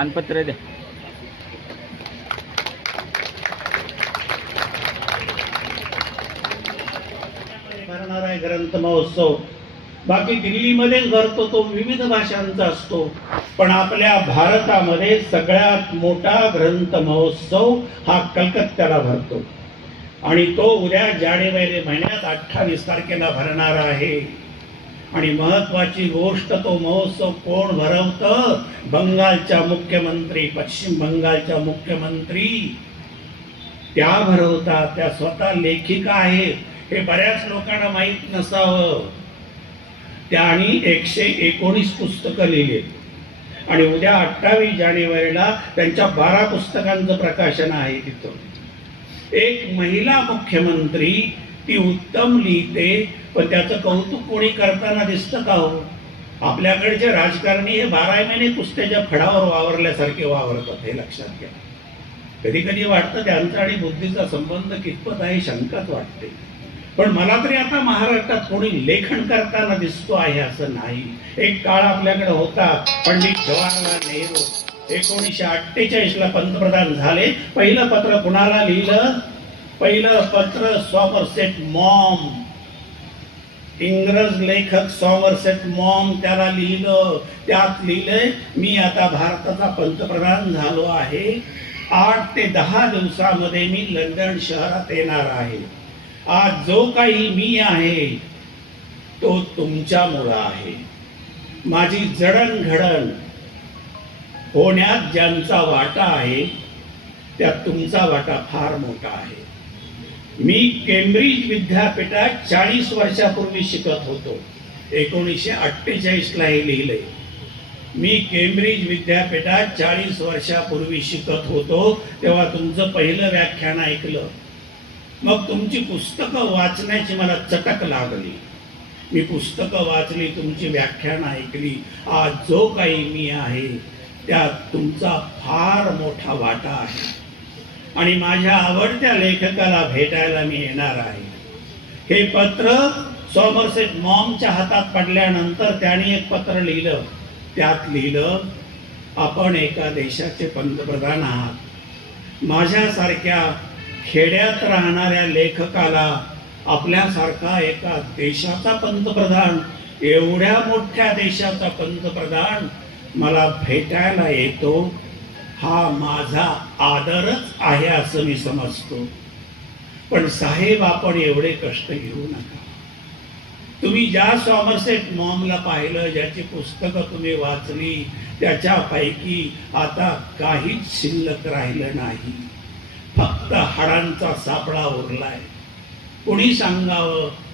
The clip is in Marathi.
मानपत्र द्या भरणार आहे ग्रंथ महोत्सव. बाकी दिल्लीमध्येच भरतो तो विविध भाषांचा असतो. पण आपल्या भारतामध्ये सगळ्यात मोठा ग्रंथ महोत्सव हा कलकत्त्याला भरतो. आणि तो उद्या जानेवारी महिन्यात अठ्ठावीस तारखेला भरणार आहे. आणि महत्वाची गोष्ट तो महोत्सव कोण भरवतं? बंगालच्या मुख्यमंत्री पश्चिम बंगालच्या मुख्यमंत्री. त्या भरवतात त्या स्वतः लेखिका आहेत. हे बऱ्याच लोकांना माहीत नसावं. त्यांनी एकशे एकोणीस पुस्तकं लिहिली आणि उद्या अठ्ठावीस जानेवारीला त्यांच्या बारा पुस्तकांचं प्रकाशन आहे तिथं. एक महिला मुख्यमंत्री ती उत्तम लिहिते पण त्याचं कौतुक कोणी करताना दिसतं का हो? आपल्याकडचे राजकारणी हे बारा महिने कुस्त्याच्या फडावर वावरल्यासारखे वावरतात हे लक्षात घ्या. कधी कधी वाटतं त्यांचा आणि बुद्धीचा संबंध कितपत आहे शंकाच वाटते. पण मला तरी आता महाराष्ट्रात कोणी लेखन करताना दिसतो आहे असं नाही. एक काळ आपल्याकडे होता पंडित जवाहरलाल नेहरू. एकोणीसशे अठ्ठेचाळीस ला पंतप्रधान झाले. पहिलं पत्र कुणाला लिहिलं? पहिलं पत्र सॉमरसेट मॉम. इंग्रज लेखक सॉमरसेट मॉम त्याला लिहिलं. त्यात लिहिलंय मी आता भारताचा पंतप्रधान झालो आहे. आठ ते दहा दिवसामध्ये मी लंडन शहरात येणार आहे. आज जो काही मी आहे तो तुमच्यामुळं आहे. माझी जडणघडण होण्यात ज्यांचा वाटा आहे त्यात तुमचा वाटा फार मोठा आहे. मी केम्ब्रिज विद्यापीठात चाळीस वर्षापूर्वी शिकत होतो. एकोणीसशे अठ्ठेचाळीसला हे लिहिलंय. मी केम्ब्रिज विद्यापीठात चाळीस वर्षापूर्वी शिकत होतो तेव्हा तुमचं पहिलं व्याख्यान ऐकलं. मग तुमची पुस्तकं वाचण्याची मला चटक लागली. मी पुस्तकं वाचली तुमची व्याख्यान ऐकली. आज जो काही मी आहे त्यात तुमचा फार मोठा वाटा आहे. आणि माझ्या आवडत्या लेखकाला भेटायला मी येणार आहे. हे पत्र सॉमरसेट मॉमच्या हातात पडल्यानंतर त्याने एक पत्र लिहिलं. त्यात लिहिलं आपण एका देशाचे पंतप्रधान आहात. माझ्यासारख्या खेड्यात राहणाऱ्या लेखकाला आपल्यासारखा एका देशाचा पंतप्रधान एवढ्या मोठ्या देशाचा पंतप्रधान मला भेटायला येतो हा माझा आदरच आहे असं मी समजतो. पण साहेब आपण एवढे कष्ट घेऊ नका. तुम्ही ज्या सॉमरसेट मॉमला पाहिलं ज्याची पुस्तकं तुम्ही वाचली त्याच्यापैकी आता काहीच शिल्लक राहिलं नाही. फक्त हाडांचा सापळा उरलाय. कुणी सांगावं?